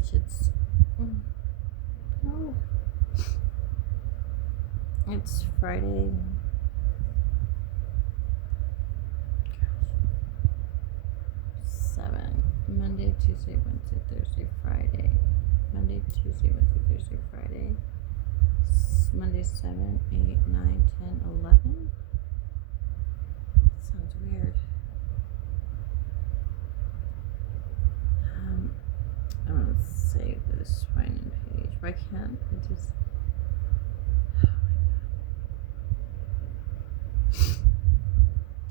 gosh, it's no. It's Friday. Gosh. 7. Monday, Tuesday, Wednesday, Thursday, Friday. Monday, Tuesday, Wednesday, Thursday, Friday. Monday 7, 8, 9, 10, 11. That sounds weird. I'm gonna save this sign-in page. Why can't I just?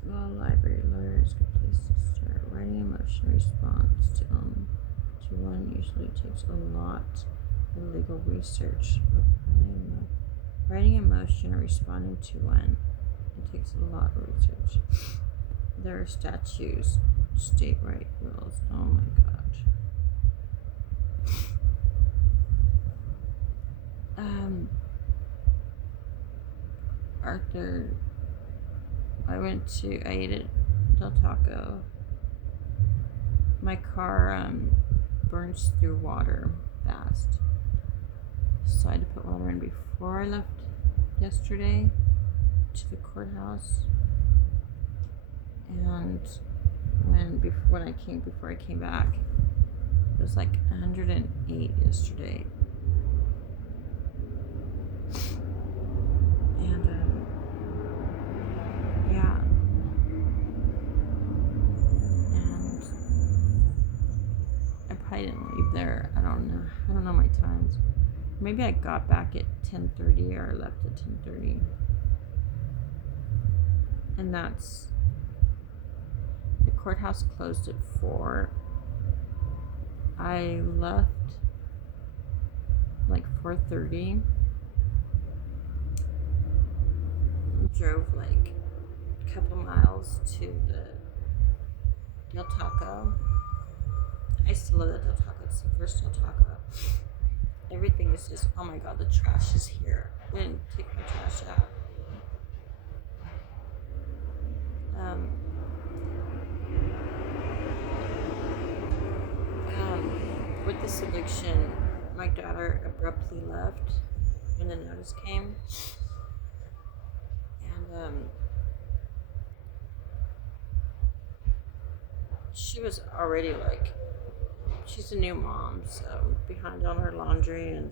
Oh my god. Law library lawyer is a good place to start. Writing emotion response to one usually takes a lot of legal research. Writing emotion or responding to one, it takes a lot of research. There are statutes, state right rules. Oh my god. Arthur, I ate at Del Taco. My car burns through water fast. So I had to put water in before I left yesterday to the courthouse. And before I came back, it was like 108 yesterday. And yeah. And I probably didn't leave there. I don't know my times. Maybe I got back at 10:30 or I left at 10:30. And the courthouse closed at 4. I left like 4:30. Drove like a couple miles to the Del Taco. I still love that Del Taco. It's the first Del Taco. Everything is just, oh my god, the trash is here. I didn't take my trash out. With this eviction, my daughter abruptly left when the notice came. And she was already like, she's a new mom, so behind on her laundry and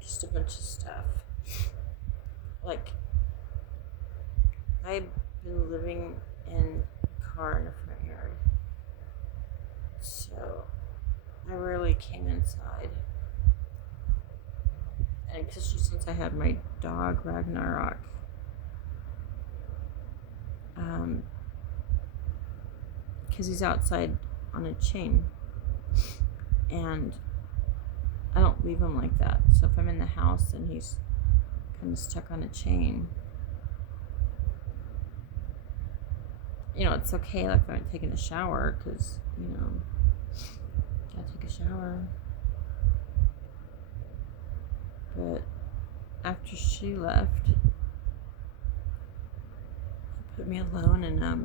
just a bunch of stuff. Like, I've been living in a car in a front yard, so I rarely came inside. And especially since I had my dog Ragnar, because he's outside on a chain, and I don't leave him like that. So if I'm in the house and he's kind of stuck on a chain, it's okay. Like if I'm taking a shower, because gotta take a shower. But after she left, it put me alone, and oh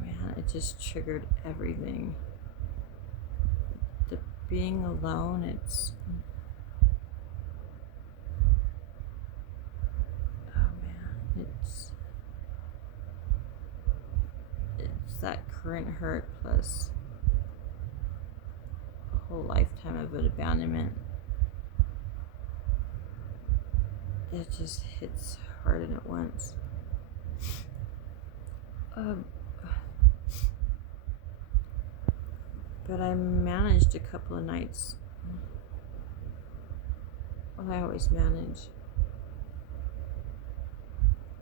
man, it just triggered everything. The being alone, it's that current hurt plus a whole lifetime of abandonment. It just hits hard and at once. But I managed a couple of nights. Well, I always manage.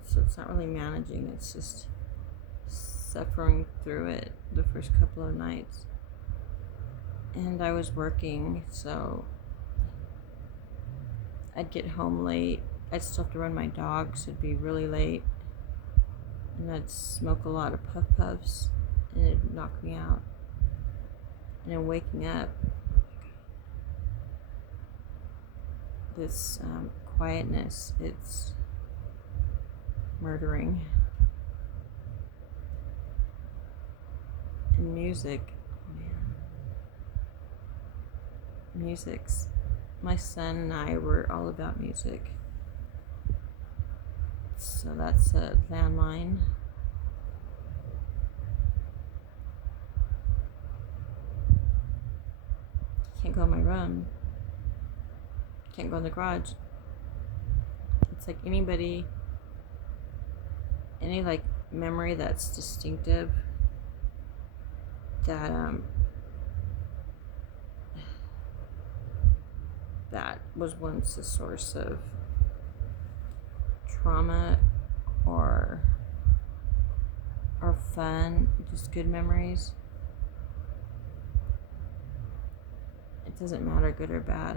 So it's not really managing, it's just suffering through it the first couple of nights. And I was working, so I'd get home late. I'd still have to run my dog, so it'd be really late. And I'd smoke a lot of puffs, and it'd knock me out. And then waking up, this quietness, it's murdering. And music, man. Music's. My son and I were all about music. So that's a landline. Can't go in my room. Can't go in the garage. It's like any like memory that's distinctive that that was once a source of trauma or fun, just good memories. It doesn't matter good or bad.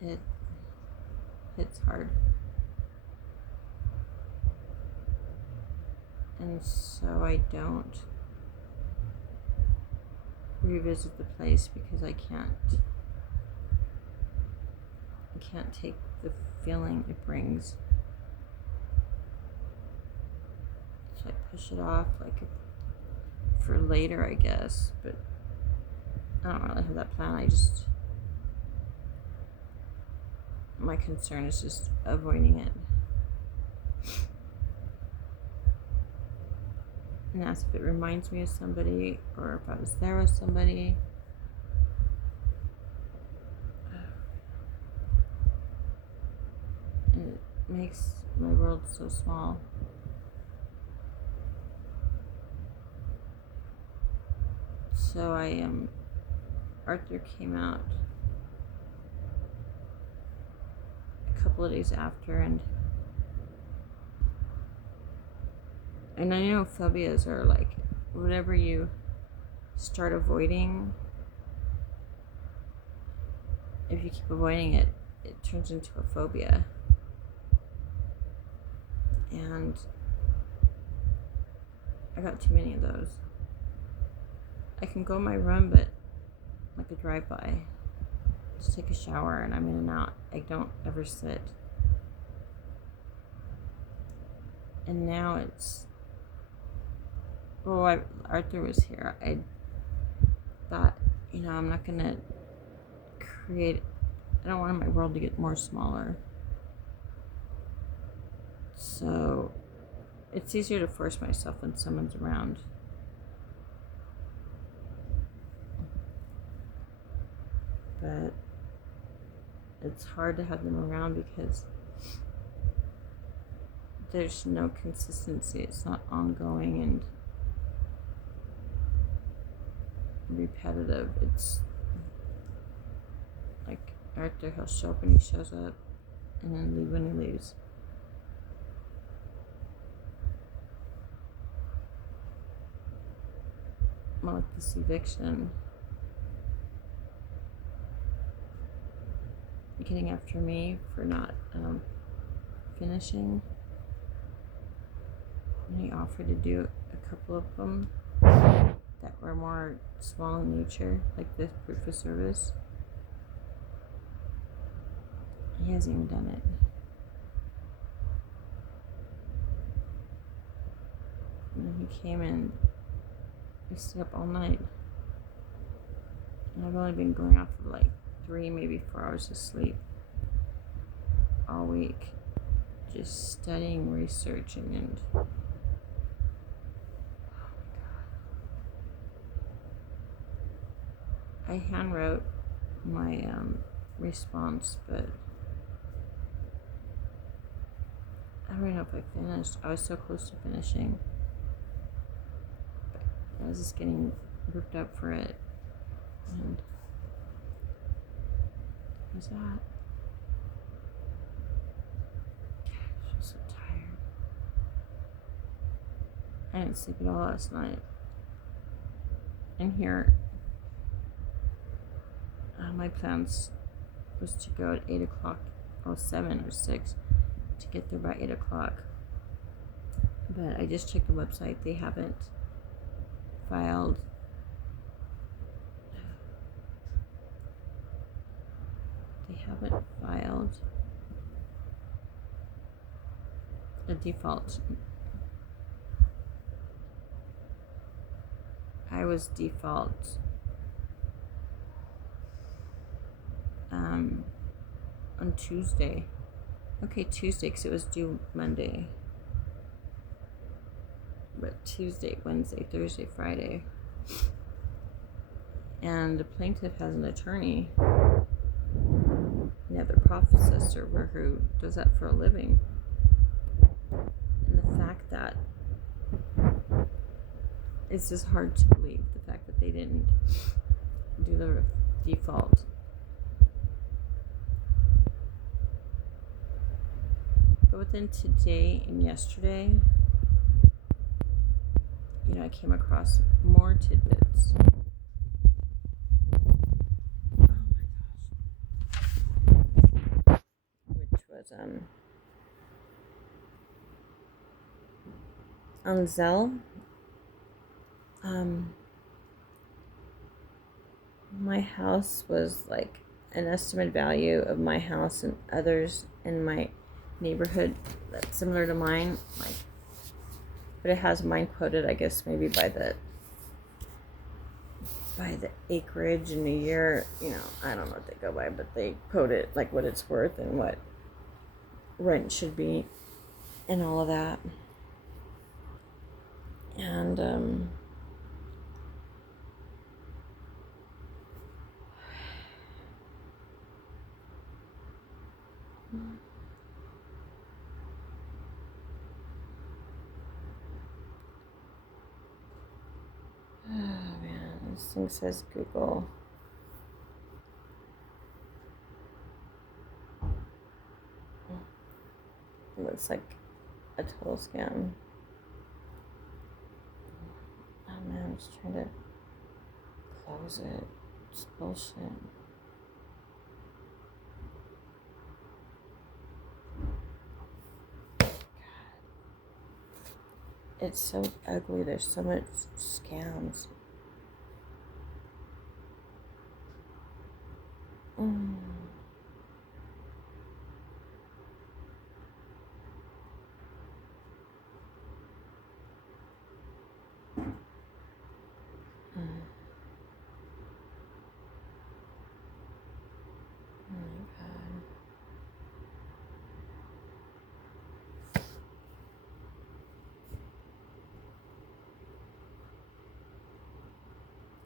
It hits hard. And so I don't revisit the place because I can't take the feeling it brings. So I push it off like for later, I guess, but I don't really have that plan. My concern is just avoiding it. And ask if it reminds me of somebody or if I was there with somebody. And it makes my world so small. So Arthur came out a couple of days after, and I know phobias are like whatever you start avoiding, if you keep avoiding it, it turns into a phobia. And I got too many of those. I can go in my room, but like a drive-by. Just take a shower and I'm in and out. I don't ever sit. And now it's... Well, Arthur was here. I thought, I'm not going to create... I don't want my world to get more smaller. So it's easier to force myself when someone's around. But it's hard to have them around because there's no consistency. It's not ongoing and repetitive. It's like Arthur, he'll show up when he shows up and then leave when he leaves. Well, like this eviction, getting after me for not finishing. And he offered to do a couple of them that were more small in nature, like this proof of service. He hasn't even done it. And then he came in, we stayed up all night. And I've only been going off of like 3, maybe 4 hours of sleep all week, just studying, researching, and oh my God. I hand wrote my response, but I don't know if I finished. I was so close to finishing, but I was just getting worked up for it. And what was that? Gosh, I'm so tired. I didn't sleep at all last night. And here, my plans was to go at 8 o'clock, or 7 or 6, to get there by 8 o'clock. But I just checked the website. They haven't filed a default. I I was default on Tuesday. Okay, Tuesday, because it was due Monday. But Tuesday, Wednesday, Thursday, Friday. And the plaintiff has an attorney. Yeah, the processor who does that for a living. And the fact that it's just hard to believe, the fact that they didn't do the default. But within today and yesterday, I came across more tidbits. Oh my gosh. Which was on Zelle. My house was like an estimated value of my house and others in my neighborhood that's similar to mine, like, but it has mine quoted, I guess, maybe by the acreage in a year. I don't know what they go by, but they quote it like what it's worth and what rent should be and all of that. And oh man, this thing says Google. It looks like a total scam. Oh man, I'm just trying to close it. It's bullshit. It's so ugly. There's so much scams.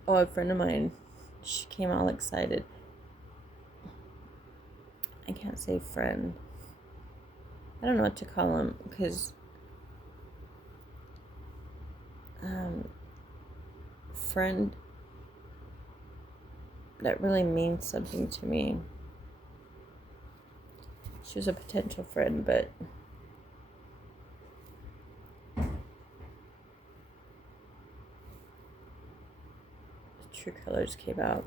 Oh, a friend of mine, she came all excited. I can't say friend. I don't know what to call him, because friend, that really means something to me. She was a potential friend, but true colors came out.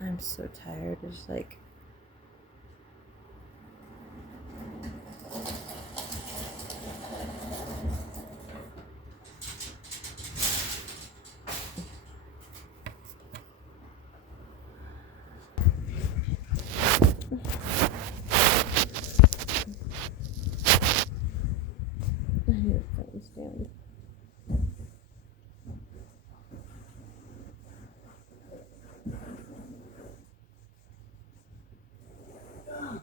I'm so tired. It's like I need a phone stand. No.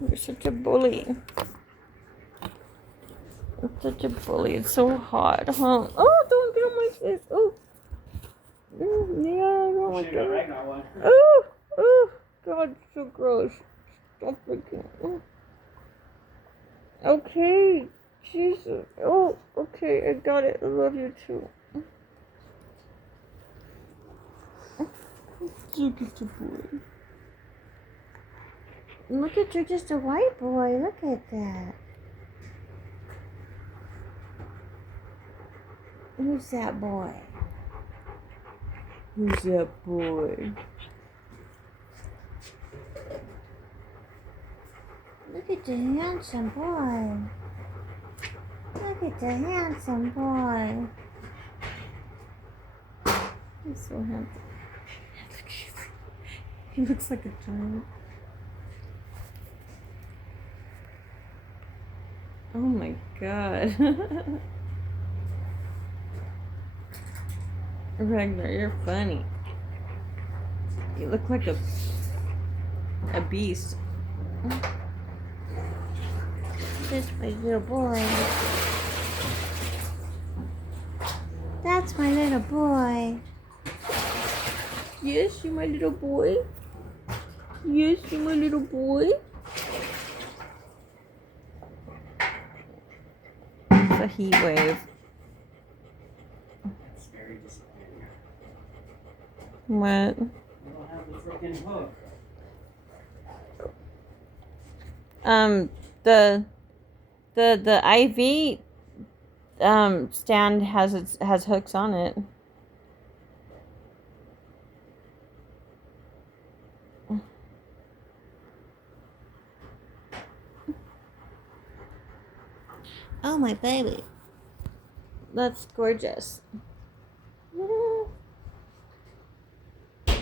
You're such a bully. You're such a bully. It's so hot, huh? Oh, don't get on my face. Oh. Yeah, I don't like that. Ragnar one. Oh, God, so gross. Stop freaking. Oh. Okay, Jesus. Oh, okay, I got it. I love you too. Look at the boy. Look at you're just a white boy. Look at that. Who's that boy? Who's that boy? Look at the handsome boy. Look at the handsome boy. He's so handsome. He looks like a giant. Oh my god. Ragnar, you're funny. You look like a beast. That's my little boy. That's my little boy. Yes, you're my little boy. Yes, you're my little boy. It's a heat wave. It's very disappointing. What? You don't have the freaking hook. The IV stand has hooks on it. Oh my baby. That's gorgeous. You cook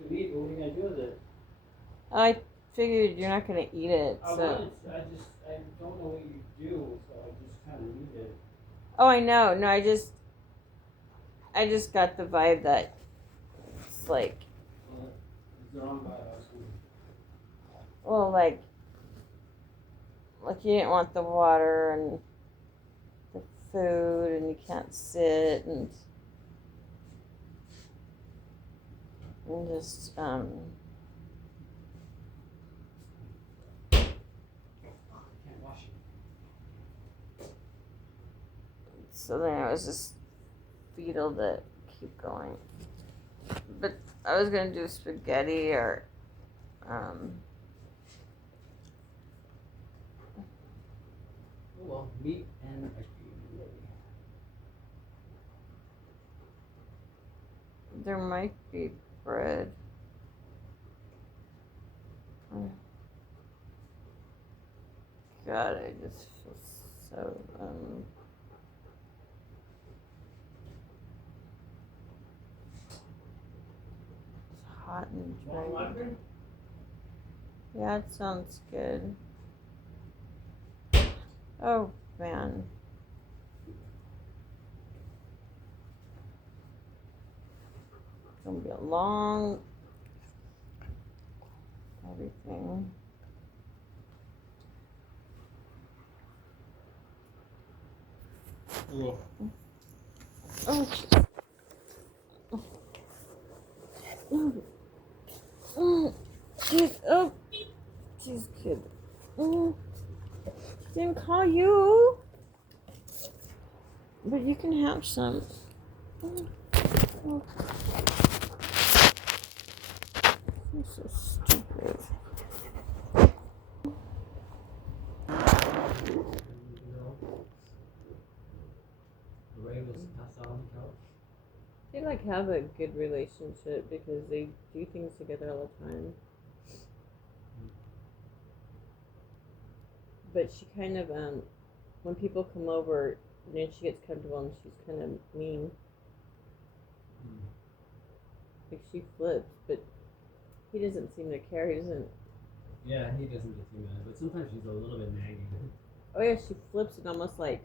the meat, what are you gonna do with it? I figured you're not gonna eat it, I so. don't know what you do, so I just kind of leave it. Oh, I know. No, I just got the vibe that it's like, It's the wrong vibe. well, like you didn't want the water and the food, and you can't sit and just Can't wash it. so then it was just fetal to keep going. But I was gonna do spaghetti or Oh well, meat and a there might be bread. God, I just feel so it's hot and dry. Yeah, it sounds good. Oh man. It's gonna be a long everything. Ugh. Oh. Jeez, oh. Jeez, kid. Didn't call you. But you can have some. I'm so stupid. Ray was passed out on the couch. They like have a good relationship because they do things together all the time. But she kind of when people come over, then she gets comfortable and she's kind of mean. Like she flips, but he doesn't seem to care. He doesn't. Yeah, he doesn't get too mad, but sometimes she's a little bit nagging. Oh yeah, she flips and almost like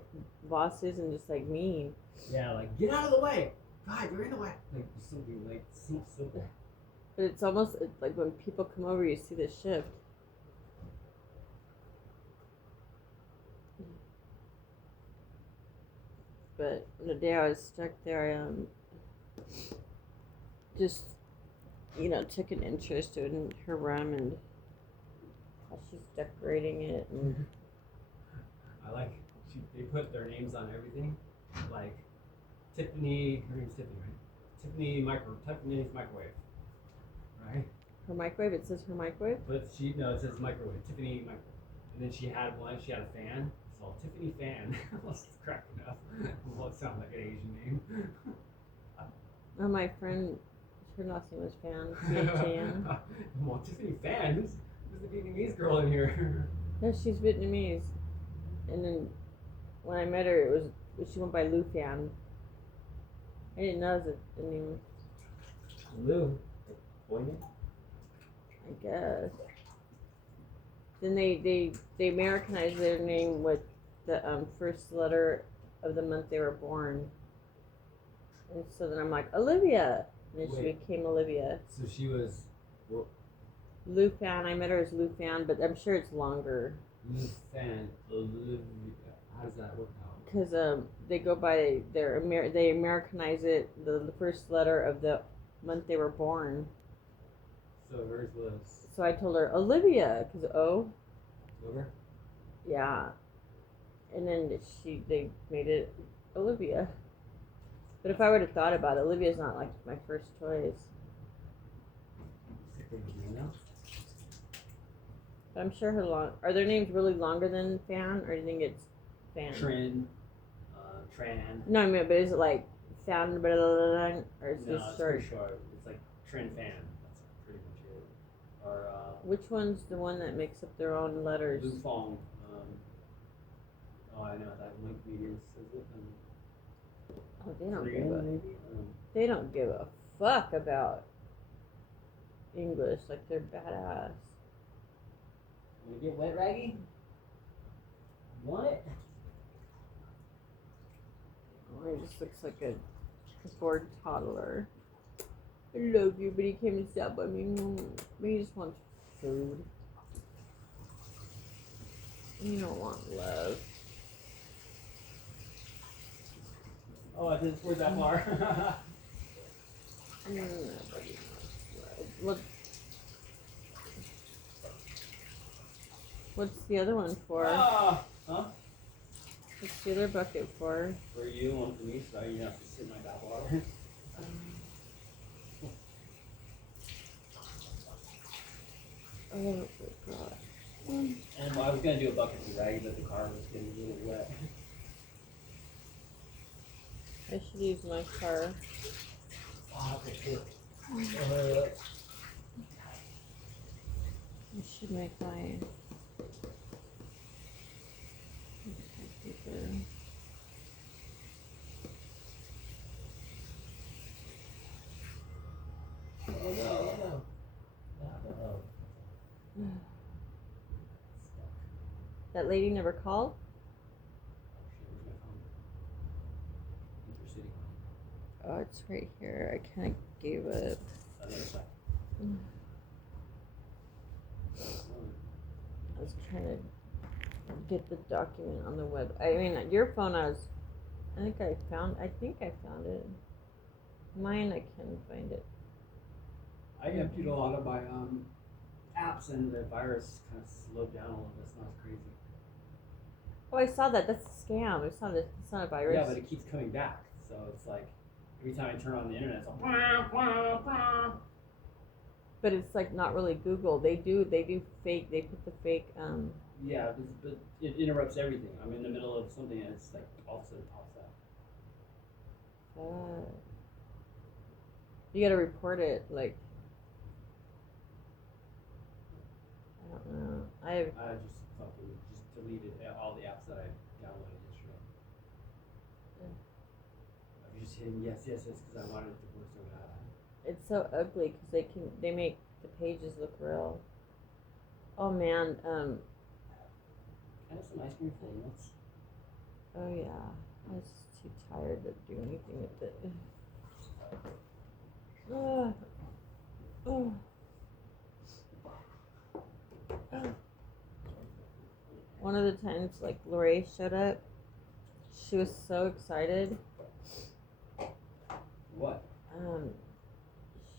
bosses and just like mean. Yeah, like get out of the way. God, you're in the way. Like something like so simple. But it's almost like when people come over, you see the shift. But the day I was stuck there, I just took an interest in her room and how she's decorating it and. I like they put their names on everything, like Tiffany. Her name's Tiffany, right? Tiffany's microwave, right? Her microwave. It says her microwave. But it says microwave. Tiffany microwave. And then she had one. She had a fan. It's called Tiffany Fan. I was cracking up. Well, it sounds like an Asian name. Oh, my friend, her last name was Fan. Fan. Well, Tiffany Fan. There's a Vietnamese girl in here. No, she's Vietnamese. And then when I met her, she went by Lu Fan. I didn't know it was a name. Lou. Boy name? I guess. Then they Americanized their name with the first letter of the month they were born. And so then I'm like, Olivia. And then she became Olivia. So she was. Well, Lu Fan. I met her as Lu Fan, but I'm sure it's longer. Lou Fan. Olivia. How does that work out? Because they go by they Americanize it the first letter of the month they were born. So hers was. So I told her Olivia, because O. Over? Yeah. And then they made it Olivia. But if I would have thought about it, Olivia's not like my first choice. But I'm sure are their names really longer than Fan, or do you think it's Fan? Tran. No, I mean, but is it like Fan, blah, blah, blah, blah, or is No, this it's short? pretty short. It's like Tran Fan. That's pretty much it. Or Which one's the one that makes up their own letters? Lu Fong. Oh, I know that Link Media says it. Oh, they don't give a fuck about English. Like, they're badass. Wanna get wet, Raggy? Want it? Oh, he just looks like a bored toddler. I love you, but he came and sat by me. But he just wants food. You don't want love. Oh, I didn't squirt that far. Nobody wants love. What's the other one for? Huh? What's the other bucket for? For you, one for me, so you have to sit in my bath water. Oh my god. And I was gonna do a bucket for Raggy, but the car was getting a little wet. I should use my car. Oh, okay, cool. I should make my paper. Oh no. That lady never called? Oh, it's right here. I kind of gave up. I was trying to get the document on the web. I mean, your phone, I think I found it. Mine, I can't find it. I emptied a lot of my apps, and the virus kind of slowed down a little bit. It's not as crazy. Oh, I saw that. That's a scam. It's not a virus. Yeah, but it keeps coming back. So it's like every time I turn on the internet, it's like wah, wah, wah. But it's like not really Google. They do fake. They put the fake. Yeah, but it interrupts everything. I'm in the middle of something, and it's like all of a sudden it pops up. You gotta report it. Like, I don't know. I just deleted all the apps that I downloaded yesterday. I was just hitting yes because I wanted it to work so bad. It's so ugly because they make the pages look real. Oh man. Kind of some ice cream flavors. Oh yeah. I was too tired to do anything with it. One of the times, like, Lori showed up, she was so excited. What?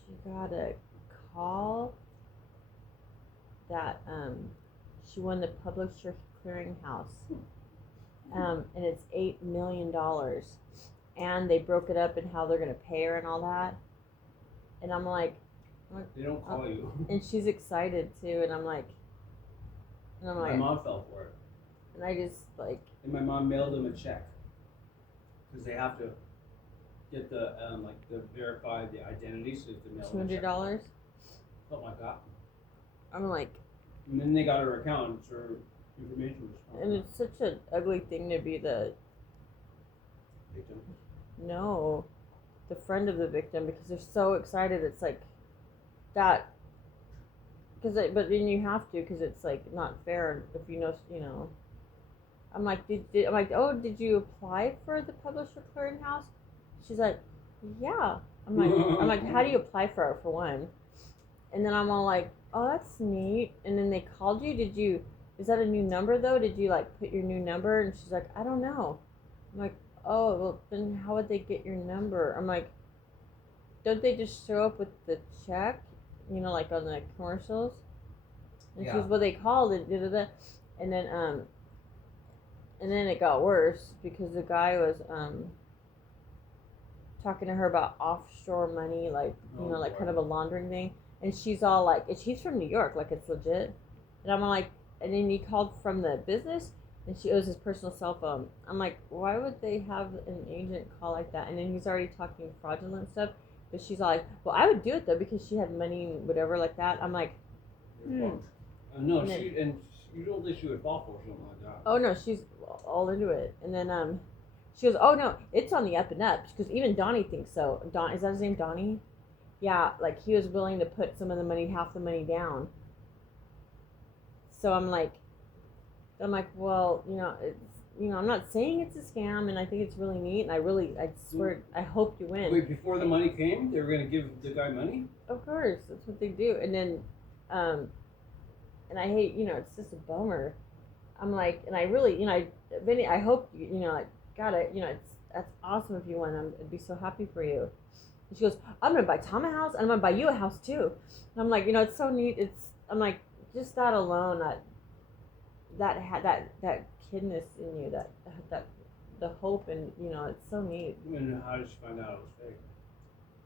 She got a call that she won the Publisher Clearinghouse, and it's $8 million, and they broke it up and how they're gonna pay her and all that. And I'm like, they don't call you. And she's excited too, and I'm like, my mom fell for it. And I just like. And my mom mailed them a check because they have to get the verify the identity, so they have to mail them $200. something like that. I'm like, And then they got her accounts or information. And it's such an ugly thing to be the Victim. no, the friend of the victim because they're so excited. It's like that. But then you have to because it's like not fair if you know. I'm like, I'm like, oh, did you apply for the publisher clearinghouse? She's like, yeah. I'm like, how do you apply for it for one? And then I'm all like, oh, that's neat. And then they called you. Is that a new number though? Did you like put your new number? And she's like, I don't know. I'm like, oh, well, then how would they get your number? I'm like, don't they just show up with the check? You know, like on the commercials? And Yeah. she goes, well, they called it, and then it got worse because the guy was talking to her about offshore money, like kind of a laundering thing. And she's all like, he's from New York, like it's legit. And I'm like, and then he called from the business, and it was his personal cell phone. I'm like, why would they have an agent call like that? And then he's already talking fraudulent stuff. But she's all like, well, I would do it though because she had money, whatever, like that. I'm like, No, you don't think she would fall for something like that. oh no, she's all into it. And then she goes, oh no, it's on the up and up because even Donnie thinks so. Is that his name, Donnie? Yeah, like he was willing to put some of the money, half the money down. So I'm like, well, I'm not saying it's a scam, and I think it's really neat, and I swear, I hope you win. Wait, before the money came, they were going to give the guy money? Of course, that's what they do. And then, and I hate, it's just a bummer. I'm like, and I really, Vinny, I hope, that's awesome if you win. I'd be so happy for you. And she goes, I'm going to buy Tom a house, and I'm going to buy you a house too. And I'm like, it's so neat. I'm like, just that alone, that kidness in you, that the hope, and it's so neat. And how did she find out it was fake?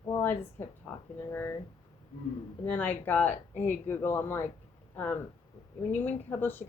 Well, I just kept talking to her, Mm. and then I got, hey Google, I'm like, when you win publish